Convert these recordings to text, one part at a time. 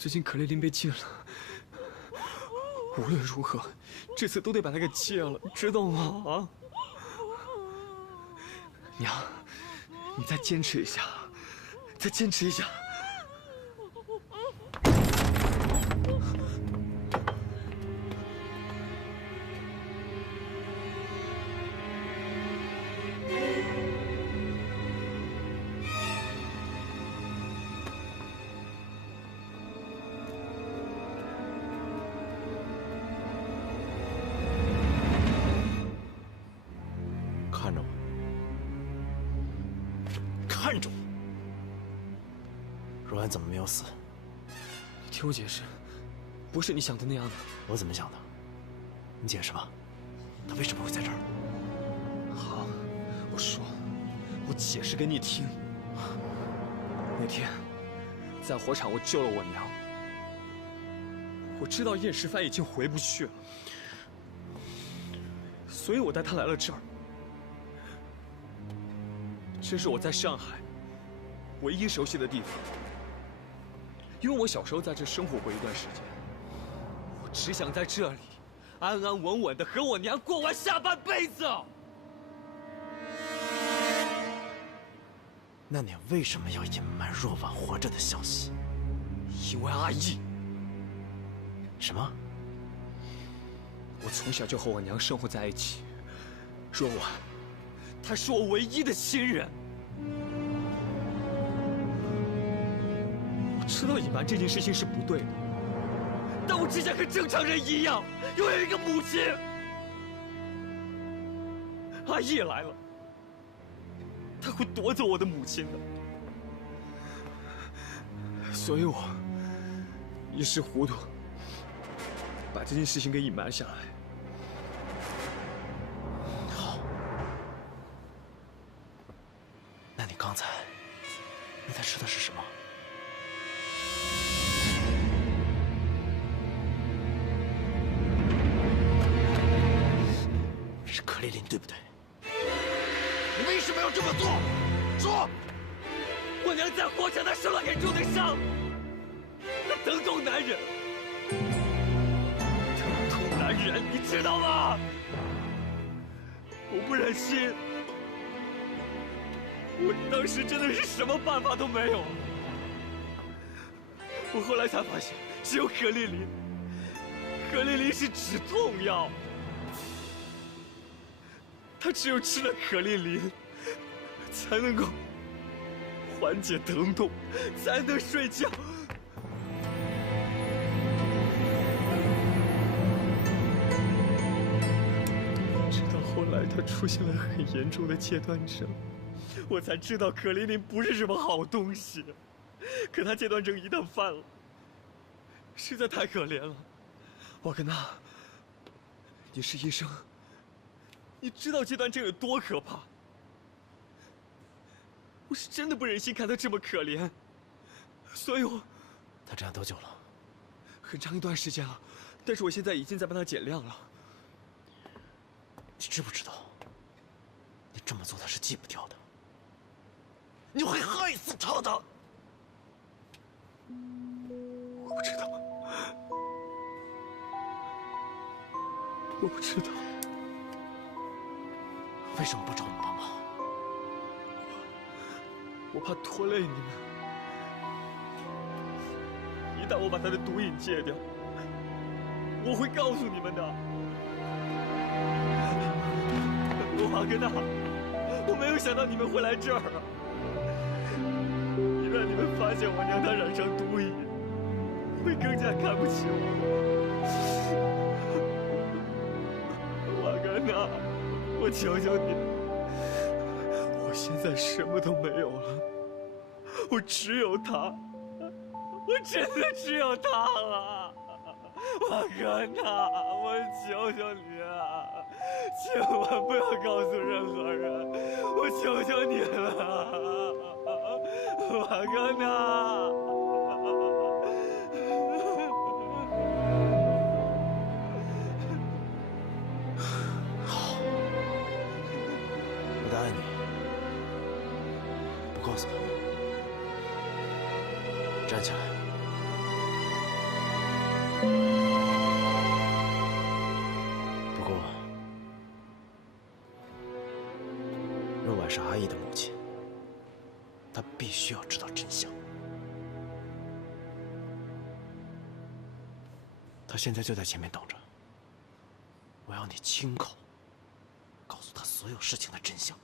最近可丽琳被禁了，无论如何，这次都得把她给戒了，知道吗？啊，娘，你再坚持一下，再坚持一下。 看着我，看着我。若安怎么没有死？你听我解释，不是你想的那样的。我怎么想的？你解释吧。他为什么会在这儿？好，我说，我解释给你听。那天，在火场我救了我娘，我知道叶时帆已经回不去了，所以我带她来了这儿。 这是我在上海唯一熟悉的地方，因为我小时候在这生活过一段时间。我只想在这里安安稳稳的和我娘过完下半辈子。那你为什么要隐瞒若婉活着的消息？因为阿义。什么？我从小就和我娘生活在一起，若婉，她是我唯一的亲人。 我知道隐瞒这件事情是不对的，但我只想和正常人一样，拥有一个母亲。阿义来了，他会夺走我的母亲的，所以我一时糊涂，把这件事情给隐瞒下来。好，那你刚才你在吃的是什么？ 是可丽琳，对不对？你为什么要这么做？说！我娘在火场，她受了严重的伤，她疼痛难忍，疼痛难忍，你知道吗？我不忍心，我当时真的是什么办法都没有。我后来才发现，只有可丽琳，可丽琳是止痛药。 他只有吃了可丽琳，才能够缓解疼痛，才能睡觉。直到后来他出现了很严重的戒断症，我才知道可丽琳不是什么好东西。可他戒断症一旦犯了，实在太可怜了。瓦格纳，你是医生。 你知道戒断症有多可怕？我是真的不忍心看他这么可怜，所以他这样多久了？很长一段时间了，但是我现在已经在帮他减量了。你知不知道，你这么做他是戒不掉的，你会害死他的。我不知道，我不知道。 为什么不找我帮忙？我怕拖累你们。一旦我把他的毒瘾戒掉，我会告诉你们的。瓦格纳，我没有想到你们会来这儿。一旦你们发现我娘她染上毒瘾，会更加看不起我。瓦格纳。 我求求你，我现在什么都没有了，我只有他，我真的只有他了，瓦格纳，我求求你啊，千万不要告诉任何人，我求求你了，瓦格纳。 我答应你，不告诉他。站起来。不过，若婉是阿义的母亲，她必须要知道真相。她现在就在前面等着，我要你亲口告诉她所有事情的真相。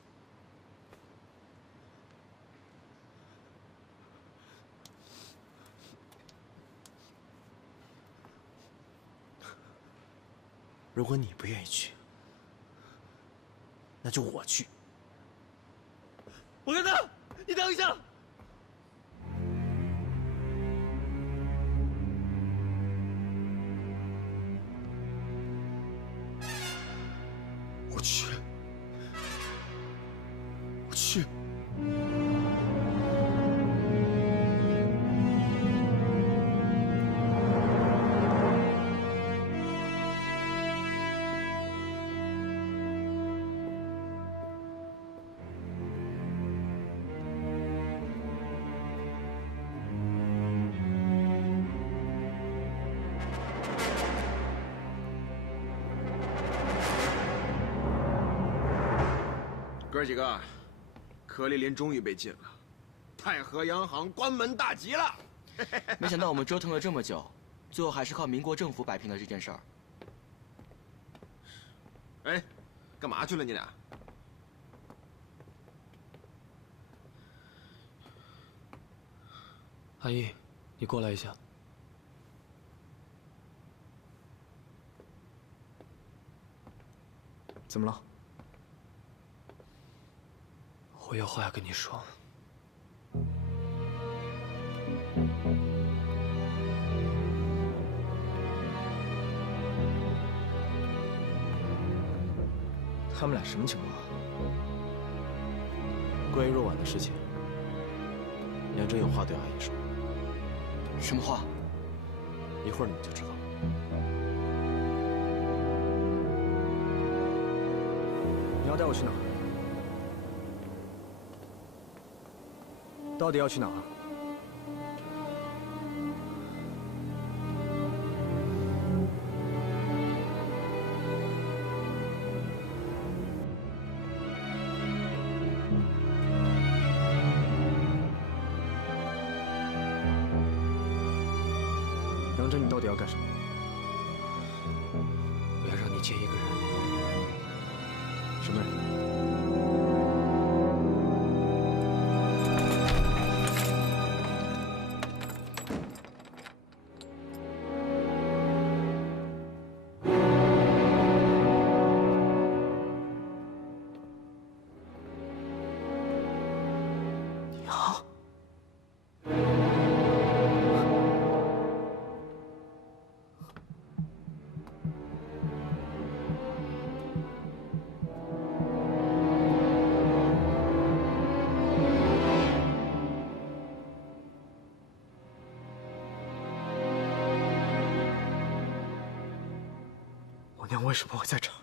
如果你不愿意去，那就我去。我跟他，你等一下。我去，我去。哥几个，柯丽琳终于被禁了，太和洋行关门大吉了。没想到我们折腾了这么久，最后还是靠民国政府摆平了这件事儿。哎，干嘛去了你俩？阿姨，你过来一下。怎么了？我有话要跟你说。他们俩什么情况？关于若婉的事情，梁真有话对阿姨说。什么话？一会儿你就知道了。你要带我去哪儿？到底要去哪儿？梁真，你到底要干什么？我要让你见一个人。什么人？娘。我娘为什么会在这儿？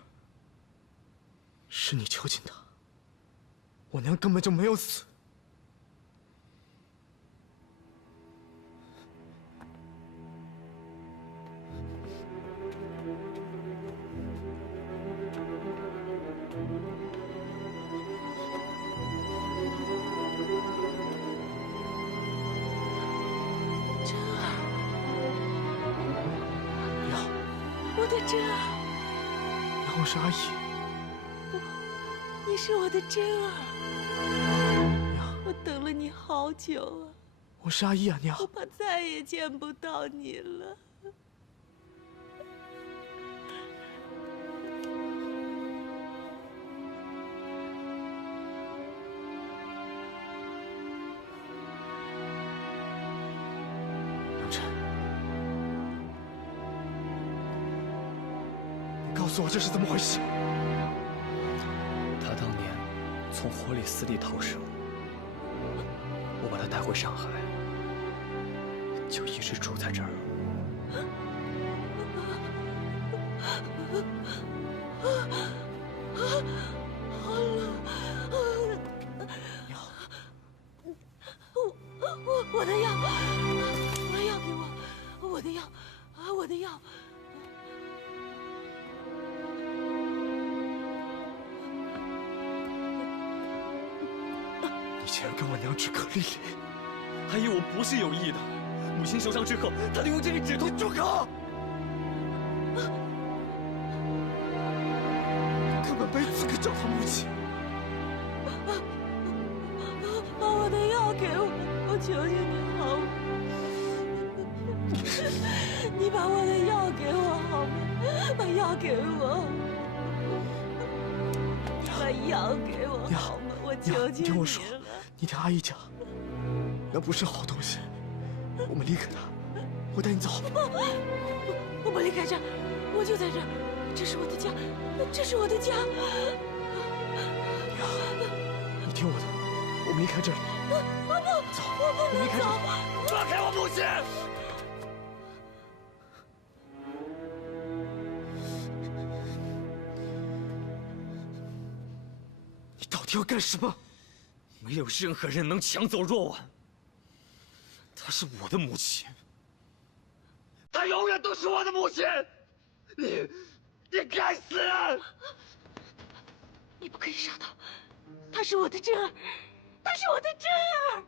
是你囚禁她。我娘根本就没有死。真儿，娘，我的真儿，娘，我是阿姨。你是我的真儿，娘，我等了你好久啊，我是阿姨啊，娘。我怕再也见不到你了。梁真，你告诉我这是怎么回事？他当年从火里死里逃生，我把他带回上海，就一直住在这儿。我的药，我的药给我，我的药，我的药。你竟然跟我娘去可丽丽，还以为我不是有意的。母亲受伤之后，他就用这个止痛。住口！根本没资格叫她母亲。把我的药给我，我求求你好吗？你把我的药给我好吗？把药给我，把药给我好吗？我求求你听我说了，你听阿姨讲，那不是好东西。我们离开她，我带你走。我不离开这儿，我就在这儿，这是我的家，这是我的家。娘，你听我的，我们离开这里。我不，走，我不能离开这里。走。放开我母亲！你到底要干什么？没有任何人能抢走若婉。她是我的母亲，她永远都是我的母亲。你该死！你不可以杀她，她是我的真儿，她是我的真儿。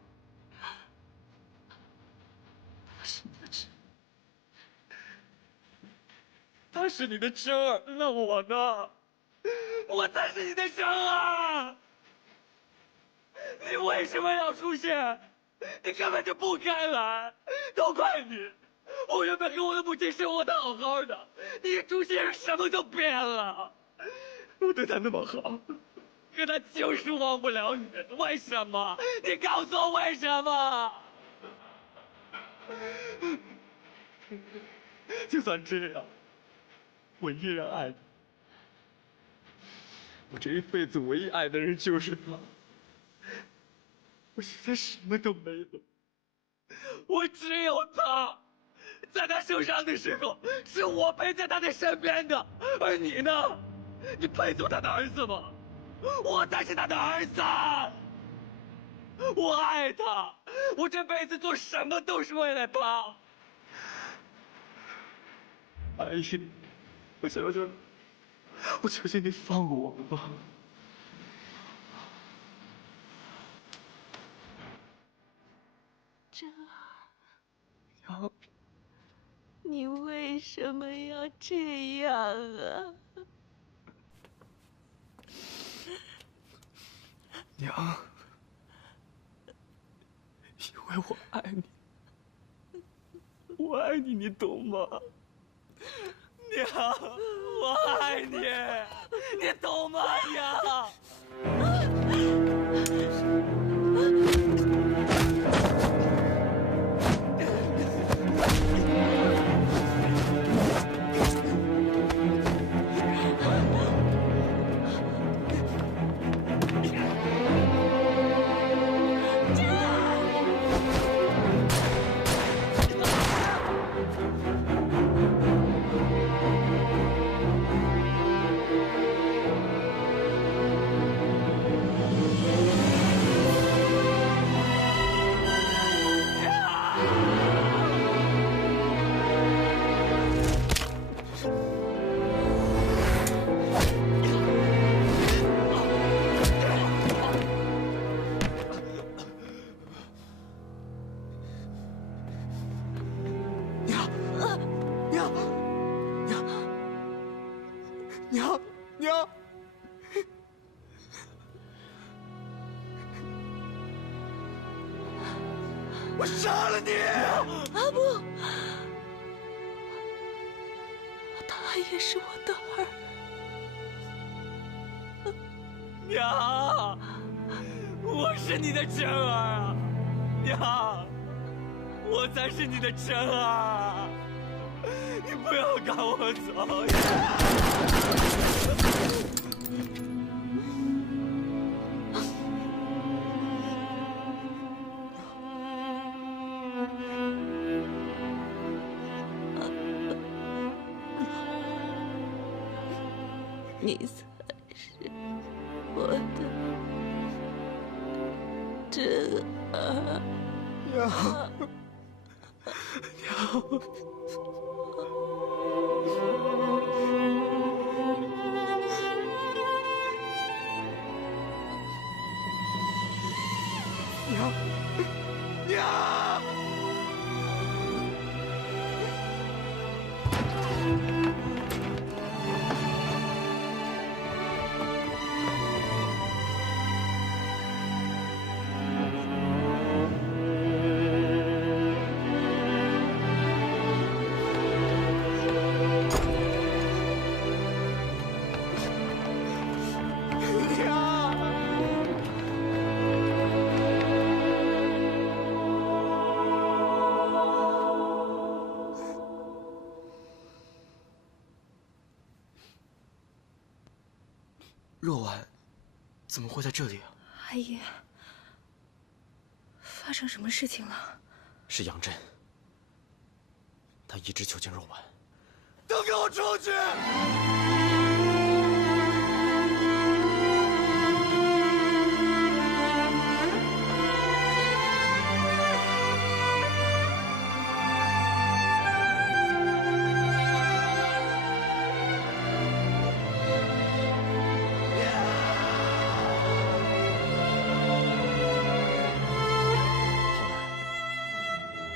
她是你的真儿，那我呢？我才是你的真儿！你为什么要出现？你根本就不该来，都怪你！我原本跟我的母亲生活的好好的，你一出现，什么都变了。我对她那么好，可她就是忘不了你，为什么？你告诉我为什么？就算这样，我依然爱你。我这一辈子唯一爱的人就是他。我现在什么都没有，我只有他。在他受伤的时候，是我陪在他的身边的，而你呢？你配做他的儿子吗？我才是他的儿子。我爱他，我这辈子做什么都是为了他。阿姨，我求求你，我求求你放我吧。真儿，娘，你为什么要这样啊？娘，因为我爱你，我爱你，你懂吗？娘，我爱你，你懂吗，娘？娘，我杀了你！阿不，他也是我的儿。娘，我是你的真儿啊！娘，我才是你的真儿！你不要赶我走！你才是我的真儿。娘，娘。娘，娘！若婉，怎么会在这里啊？阿姨，发生什么事情了？是杨震，他一直囚禁若婉。都给我出去！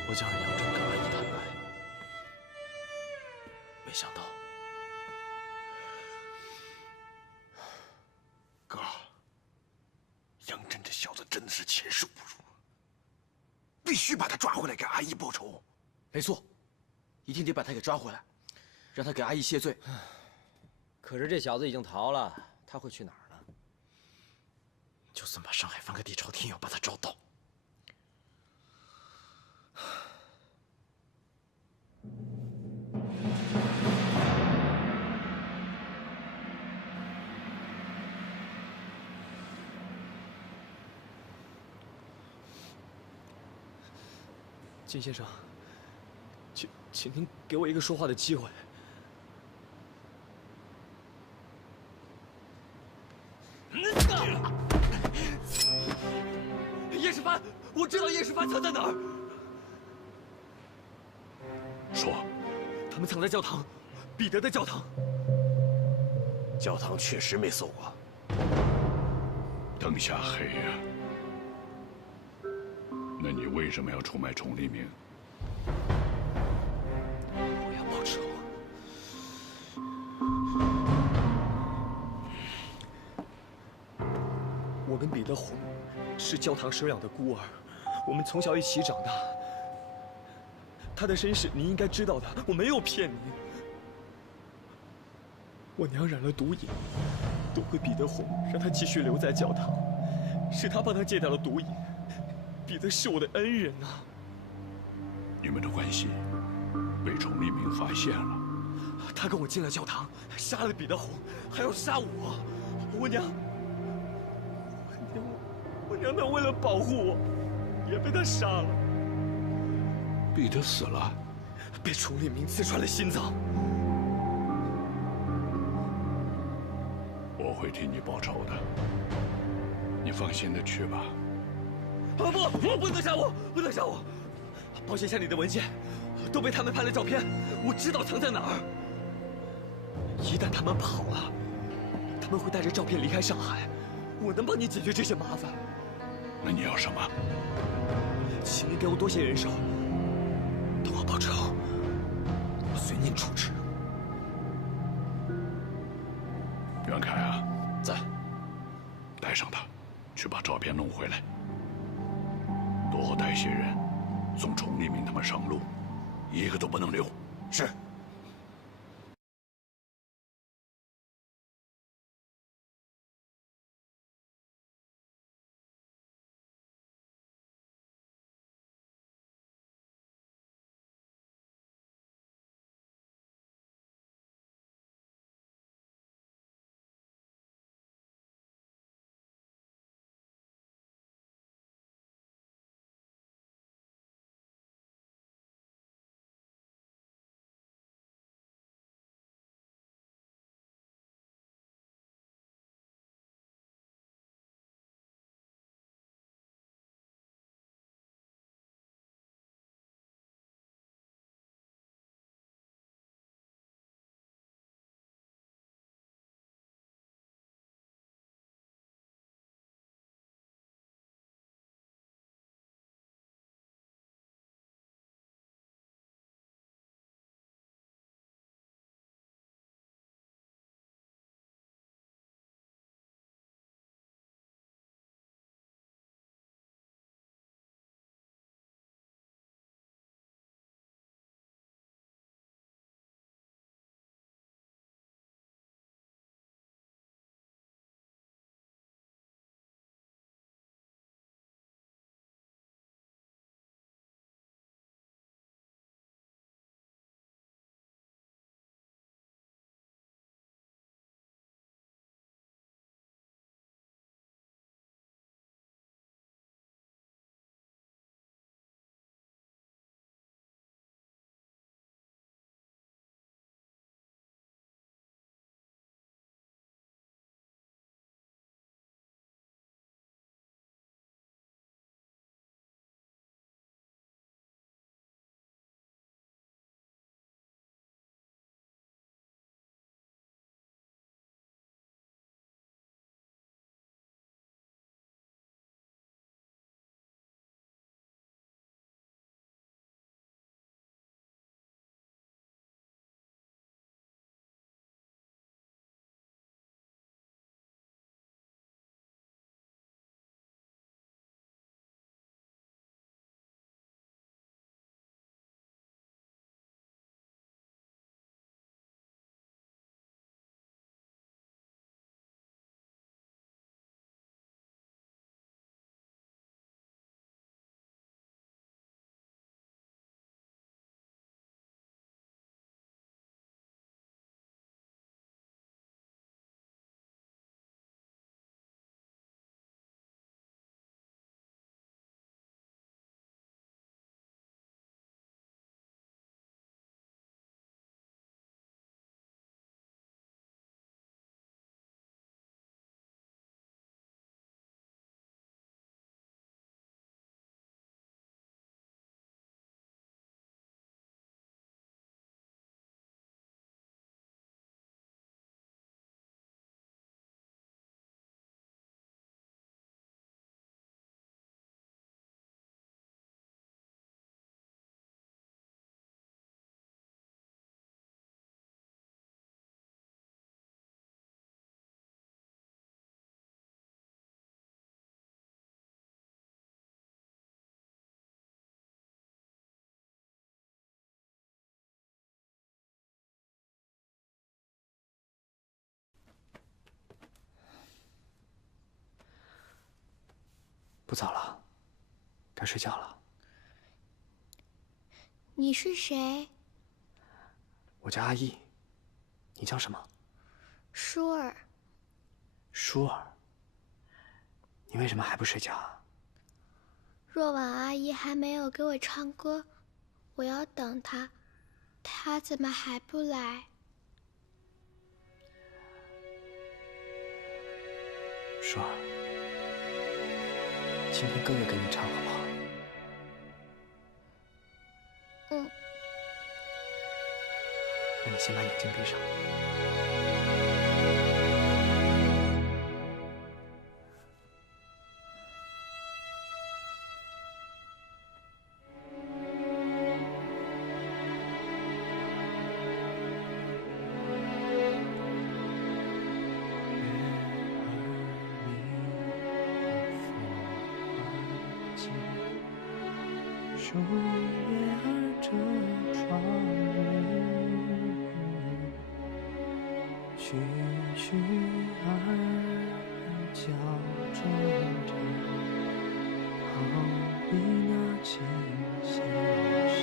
我想让杨震跟阿姨坦白，没想到，哥，杨震这小子真的是禽兽不如，必须把他抓回来给阿姨报仇。没错，一定得把他给抓回来，让他给阿姨谢罪。可是这小子已经逃了，他会去哪儿呢？就算把上海放给李朝天，也要把他找到。金先生，请您给我一个说话的机会。叶世凡，我知道叶世凡藏在哪儿。说，他们藏在教堂，彼得的教堂。教堂确实没搜过。灯下黑呀，那你为什么要出卖崇黎明？我要报仇。我跟彼得红是教堂收养的孤儿，我们从小一起长大。他的身世你应该知道的，我没有骗你。我娘染了毒瘾，多亏彼得红让她继续留在教堂，是他帮她戒掉了毒瘾。彼得是我的恩人呐。你们的关系被崇黎明发现了，他跟我进了教堂，杀了彼得红，还要杀我。我娘他为了保护我，也被他杀了。彼得死了，被崇黎明刺穿了心脏。我会替你报仇的，你放心的去吧。不能杀我，不能杀我！保险箱里的文件都被他们拍了照片，我知道藏在哪儿。一旦他们跑了，他们会带着照片离开上海，我能帮你解决这些麻烦。那你要什么？请您给我多些人手，等我报仇，我随您处置。袁凯啊，在，带上他，去把照片弄回来。多带些人，送崇黎明他们上路，一个都不能留。是。不早了，该睡觉了。你是谁？我叫阿义，你叫什么？舒儿。舒儿，你为什么还不睡觉啊？若婉阿姨还没有给我唱歌，我要等她，她怎么还不来？舒儿，今天哥哥给你唱好不好？嗯。那你先把眼睛闭上。树叶儿遮窗棂，徐徐儿叫中唱，好比那琴弦声。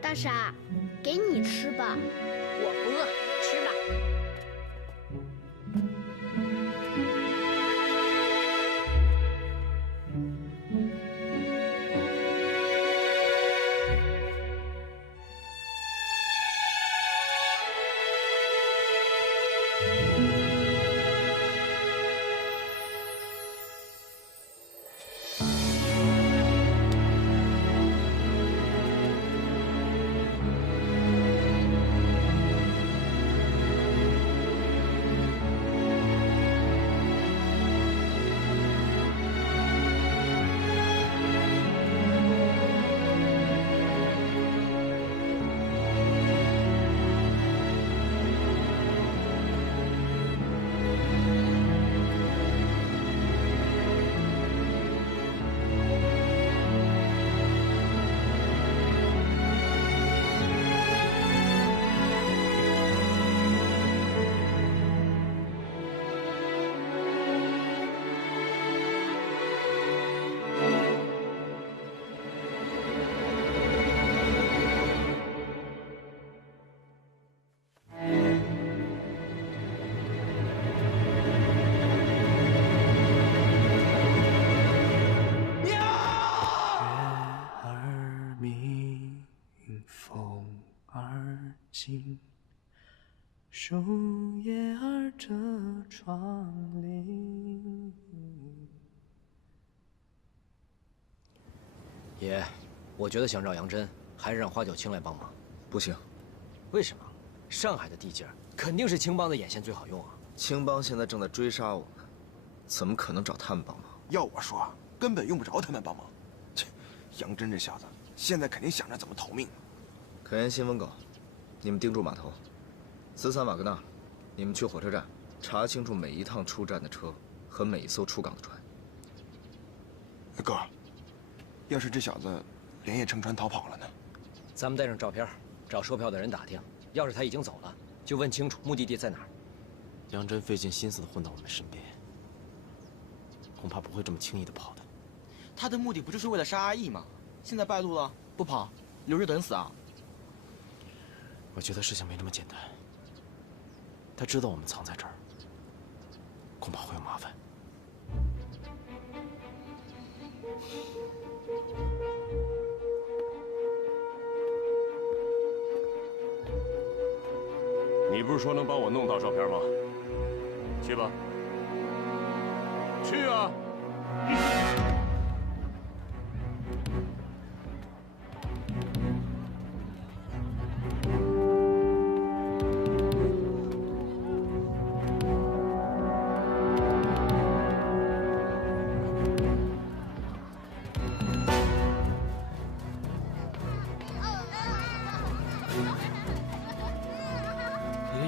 大傻，给你吃吧，我不饿，吃吧。树叶儿遮窗棂。爷，我觉得想找杨真，还是让花九卿来帮忙。不行。为什么？上海的地界肯定是青帮的眼线最好用啊。青帮现在正在追杀我们，怎么可能找他们帮忙？要我说，根本用不着他们帮忙。切，杨真这小子现在肯定想着怎么逃命。可言新闻稿，你们盯住码头。斯坦瓦格纳，你们去火车站，查清楚每一趟出站的车和每一艘出港的船。哥，要是这小子连夜乘船逃跑了呢？咱们带上照片，找售票的人打听，要是他已经走了，就问清楚目的地在哪儿。杨真费尽心思的混到我们身边，恐怕不会这么轻易的跑的。他的目的不就是为了杀阿义吗？现在败露了，不跑，留着等死啊！我觉得事情没那么简单。他知道我们藏在这儿，恐怕会有麻烦。你不是说能帮我弄到照片吗？去吧，去啊！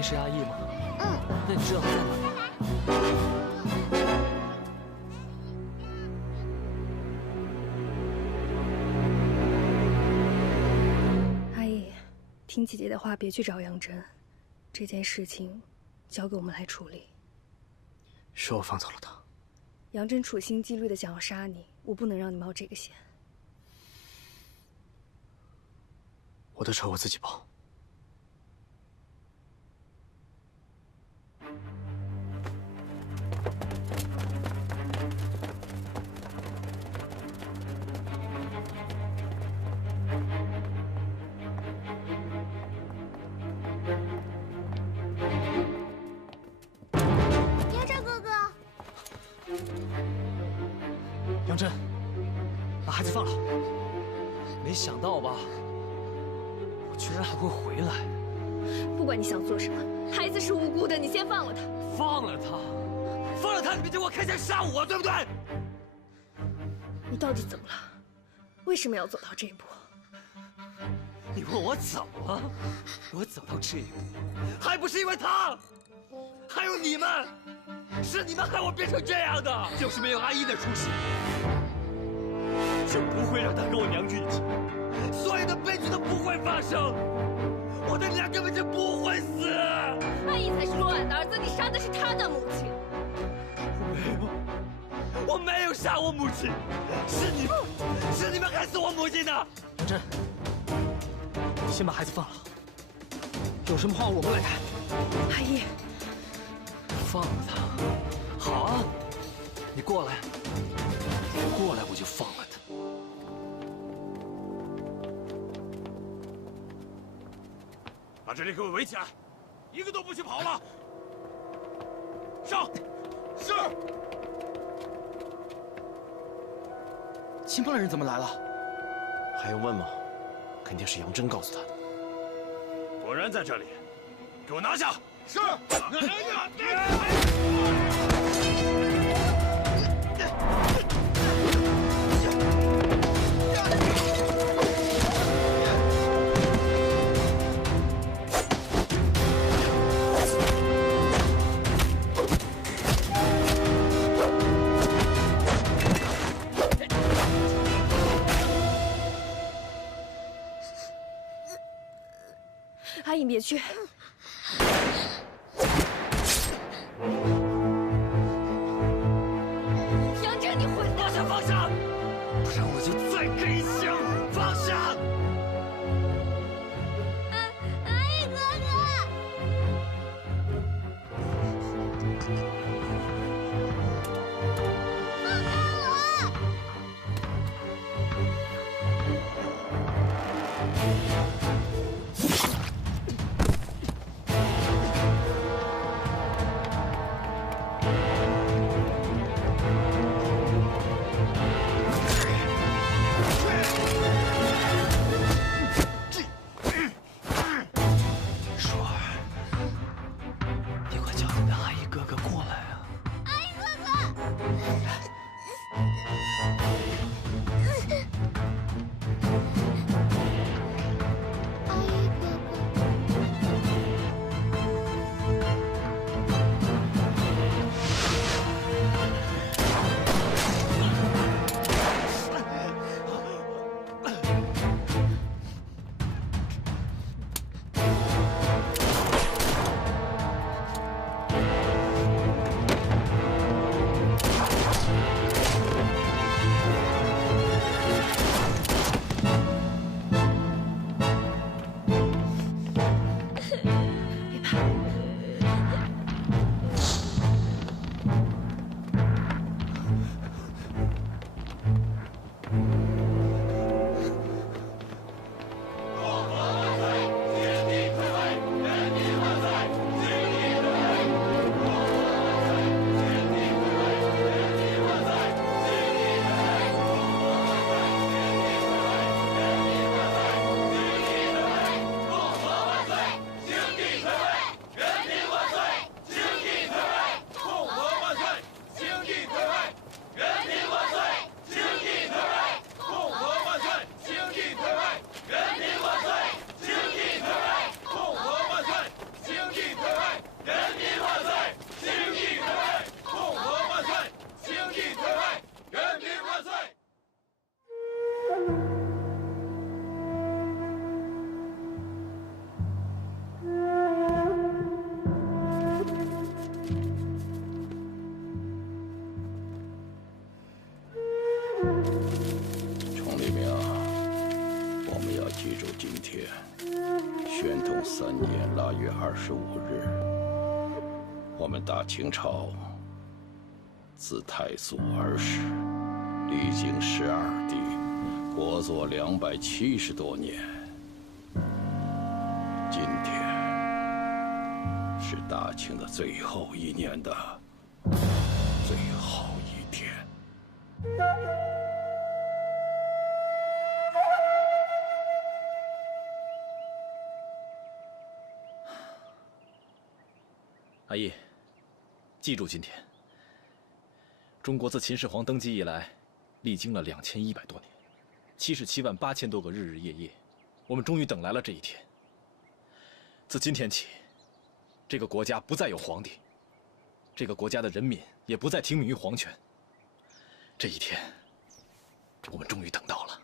是阿义吗？嗯。那你知道他在哪吗？阿义，听姐姐的话，别去找杨真，这件事情交给我们来处理。是我放走了他。杨真处心积虑的想要杀你，我不能让你冒这个险。我的车我自己包。杨真哥哥，杨真，把孩子放了。没想到吧？我居然还会回来！不管你想做什么，孩子是无辜的，你先放了他。放了他，放了他，你们就给我开枪杀我，对不对？你到底怎么了？为什么要走到这一步？你问我怎么了？我走到这一步，还不是因为他？还有你们，是你们害我变成这样的。要是没有阿一的出现，就不会让他跟我娘聚一起，所有的悲剧都不会发生，我的娘根本就不会死。阿义才是若婉的儿子，你杀的是他的母亲。我没有杀我母亲，是你们害死我母亲的。杨真，你先把孩子放了，有什么话我们来谈。阿义，放了他，好啊，你过来，你过来，我就放了他。把这里给我围起来，一个都不许跑了。上，是。青帮的人怎么来了？还用问吗？肯定是杨真告诉他的。果然在这里，给我拿下！是。阿义，别去！杨真，你混蛋！放下！不然我就再给一枪！放下！阿义哥哥，放开我！黎明，我们要记住今天，宣统3年腊月25日，我们大清朝自太祖而始，历经12帝，国祚270多年。今天是大清的最后1年的最后1天。阿姨，记住今天。中国自秦始皇登基以来，历经了2100多年，77万8千多个日日夜夜，我们终于等来了这一天。自今天起，这个国家不再有皇帝，这个国家的人民也不再听命于皇权。这一天，我们终于等到了。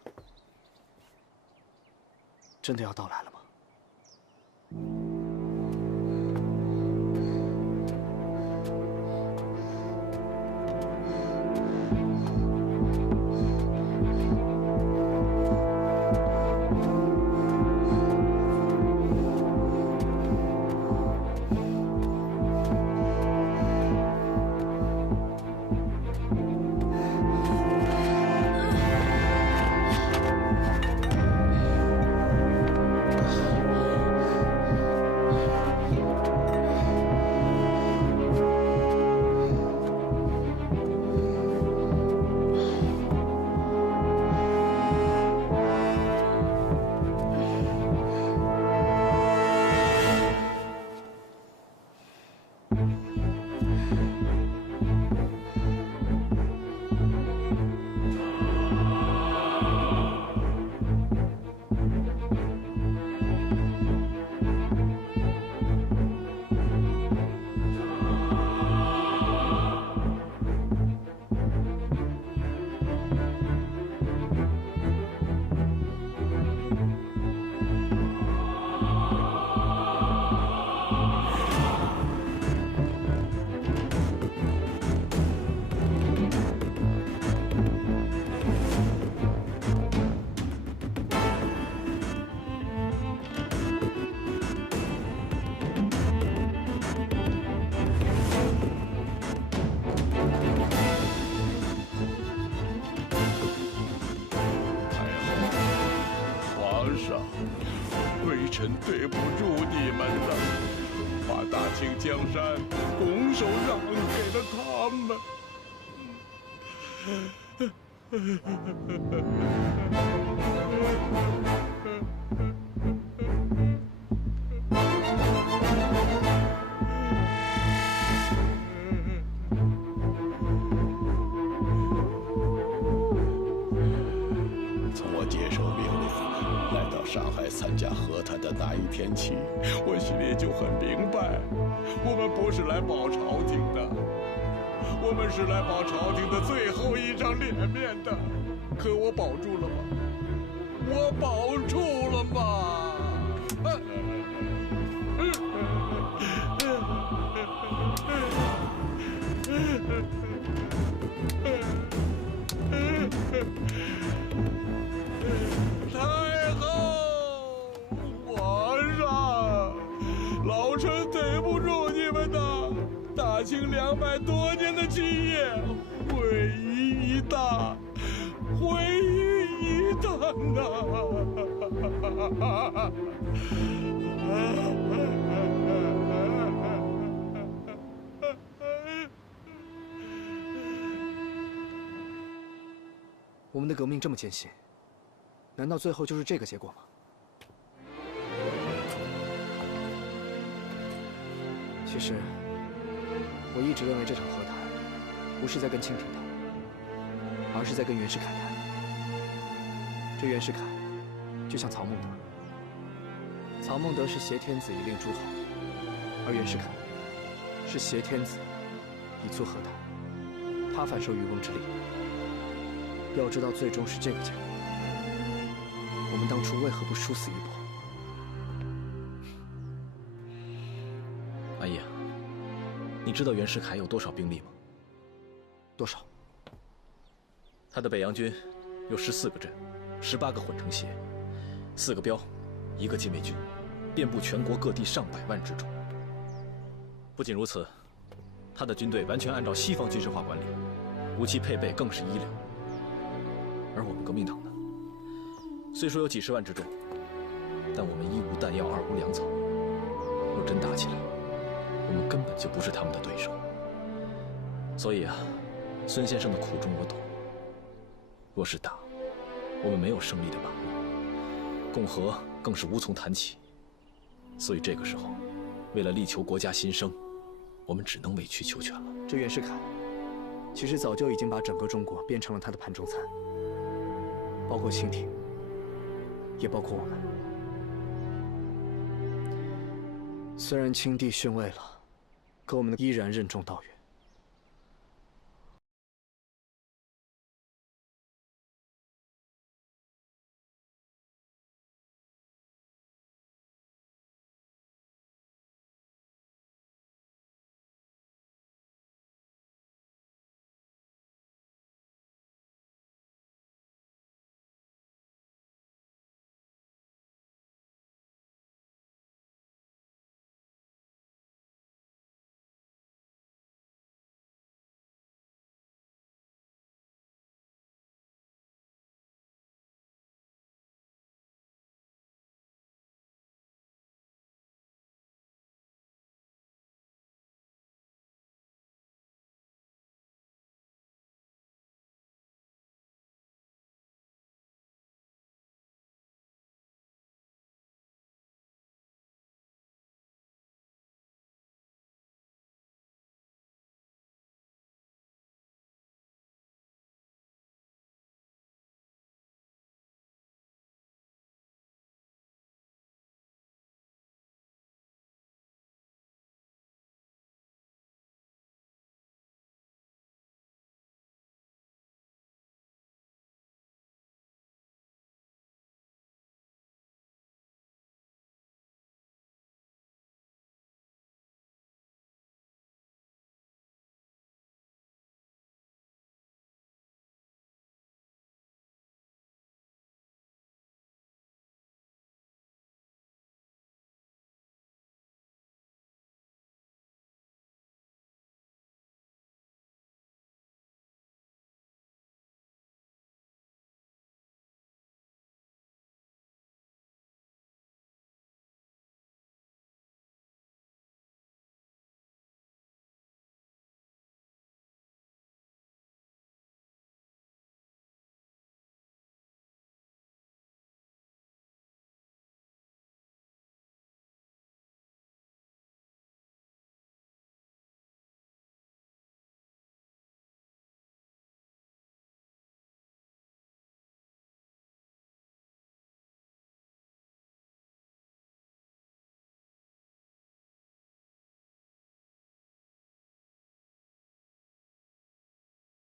真的要到来了吗？微臣对不住你们了，把大清江山拱手让给了他们。从我接受命令来到上海参加和谈的那一天起，我心里就很明白，我们不是来保朝廷的，我们是来保朝廷的最后一张脸面的。可我保住了吗？我保住了吗？太后，皇上，老臣对不住你们的，大清200多年的基业，毁于一旦，毁于一旦呐！我们的革命这么艰辛，难道最后就是这个结果吗？其实，我一直认为这场和谈不是在跟清廷谈，而是在跟袁世凯谈。这袁世凯就像曹孟德，曹孟德是挟天子以令诸侯，而袁世凯是挟天子以促和谈，他反受渔翁之利。要知道，最终是这个结果。我们当初为何不殊死一搏？阿姨啊，你知道袁世凯有多少兵力吗？多少？他的北洋军有14个镇， 18个混成协，4个标，1个禁卫军，遍布全国各地上百万之众。不仅如此，他的军队完全按照西方军事化管理，武器配备更是一流。而我们革命党呢，虽说有几十万之众，但我们一无弹药，二无粮草。若真打起来，我们根本就不是他们的对手。所以啊，孙先生的苦衷我懂。若是打，我们没有胜利的把握，共和更是无从谈起。所以这个时候，为了力求国家兴生，我们只能委曲求全了。这袁世凯，其实早就已经把整个中国变成了他的盘中餐，包括清廷，也包括我们。虽然清帝逊位了，可我们依然任重道远。